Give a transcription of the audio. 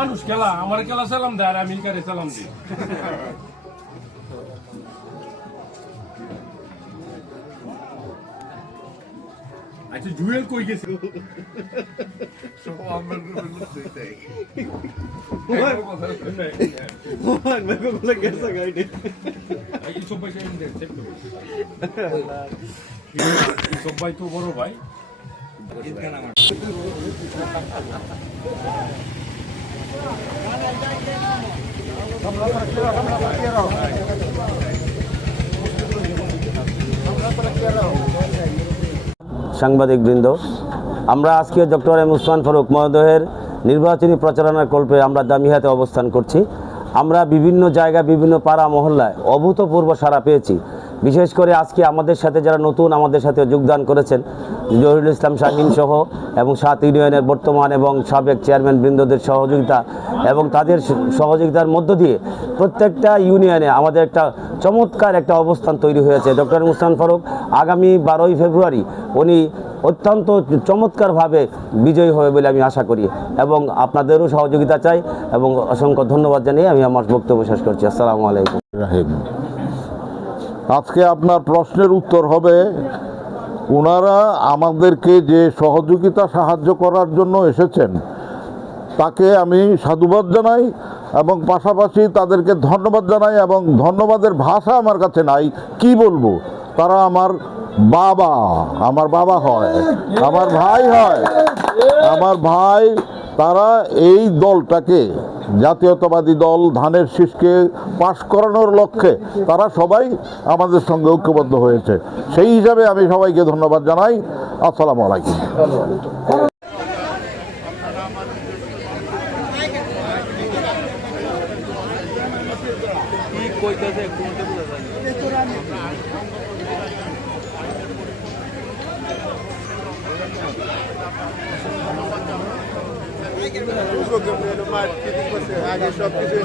মানুষ খেলা আমার খেলা সালাম দেয় আর আমি কারে সালাম দিই। আচ্ছা জুয়েল কই গেছে? সবাই তো বড় ভাই সাংবাদিকবৃন্দ, আমরা আজকে ডক্টর এম উসমান ফারুক মহোদয়ের নির্বাচনী প্রচারণার কল্পে আমরা দামিহাতে অবস্থান করছি। আমরা বিভিন্ন জায়গায় বিভিন্ন পাড়া মহল্লায় অভূতপূর্ব সাড়া পেয়েছি। বিশেষ করে আজকে আমাদের সাথে যারা নতুন আমাদের সাথে যোগদান করেছেন, জহিরুল ইসলাম শাহিন সহ এবং 7 ইউনিয়নের বর্তমান এবং সাবেক চেয়ারম্যান বৃন্দদের সহযোগিতা এবং তাদের সহযোগিতার মধ্য দিয়ে প্রত্যেকটা ইউনিয়নে আমাদের একটা চমৎকার একটা অবস্থান তৈরি হয়েছে। ডক্টর এম উসমান ফারুক আগামী 12ই ফেব্রুয়ারি উনি অত্যন্ত চমৎকারভাবে বিজয়ী হবে বলে আমি আশা করি এবং আপনাদেরও সহযোগিতা চাই এবং অসংখ্য ধন্যবাদ জানিয়ে আমি আমার বক্তব্য শেষ করছি। আসসালামু আলাইকুম। আজকে আপনার প্রশ্নের উত্তর হবে, ওনারা আমাদেরকে যে সহযোগিতা সাহায্য করার জন্য এসেছেন তাকে আমি সাধুবাদ জানাই এবং পাশাপাশি তাদেরকে ধন্যবাদ জানাই এবং ধন্যবাদের ভাষা আমার কাছে নাই, কি বলবো। তারা আমার বাবা হয়, আমার ভাই হয়, আমার ভাই। তারা এই দলটাকে জাতীয়তাবাদী দল ধানের শীষকে পাশ করানোর লক্ষ্যে তারা সবাই আমাদের সঙ্গে ঐক্যবদ্ধ হয়েছে। সেই হিসাবে আমি সবাইকে ধন্যবাদ জানাই। আসসালামু আলাইকুম। আগে সব কিছু